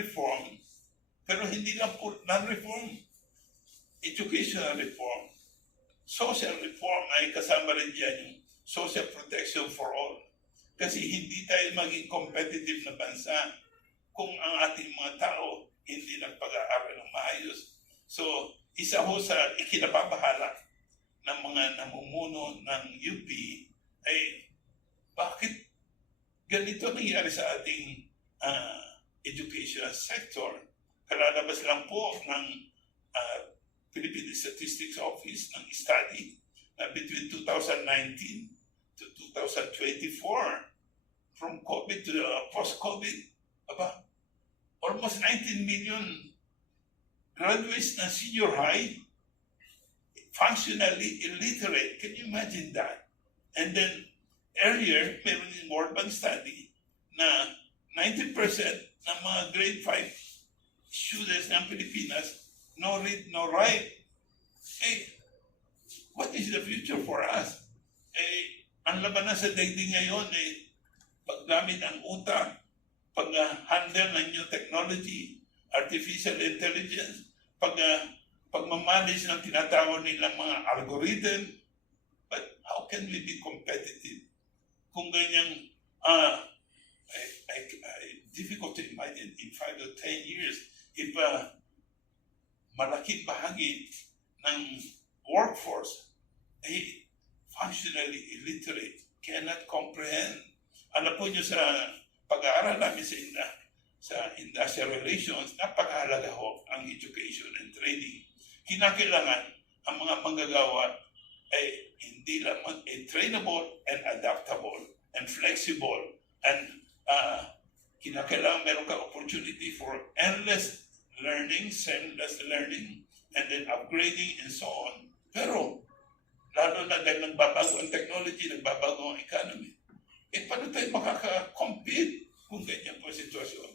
non-reform, pero hindi lang po non-reform, educational reform, social reform ay kasama rin dyan yung social protection for all. Kasi hindi tayo maging competitive na bansa kung ang ating mga tao hindi nagpag-aaral ng maayos. So, isa ho sa ikinababahala ng mga namumuno ng UP ay bakit ganito nangyari sa ating ah, education sector. Kalalabas lang po ng ah, Philippine Statistics Office ng study na between 2019 to 2024 from COVID to uh, post-COVID, aba, almost 19 million graduates na senior high functionally illiterate. Can you imagine that? And then earlier, meron yung World Bank study na 90% ng mga grade 5 students ng Pilipinas no read, no write. Eh, what is the future for us? Eh, ang labanan sa daigdig ngayon eh, paggamit ng utak, pag-handle ng new technology, artificial intelligence, pag uh, pagmamanage ng tinatawag nilang mga algorithm. But how can we be competitive kung ganyang uh, I, I, I, difficult to imagine in five to ten years if uh, malaking bahagi ng workforce ay functionally illiterate, cannot comprehend. Ano po nyo sa pag-aaral namin sa, inda- sa industrial relations, napakahalaga ho ang education and training. Kinakailangan ang mga manggagawa ay hindi lamang ay trainable and adaptable and flexible and uh, kinakailangan meron ka opportunity for endless learning, endless learning, and then upgrading and so on. Pero, lalo na dahil nagbabago ang technology, nagbabago ang economy, eh paano tayo makaka-compete kung ganyan po ang sitwasyon?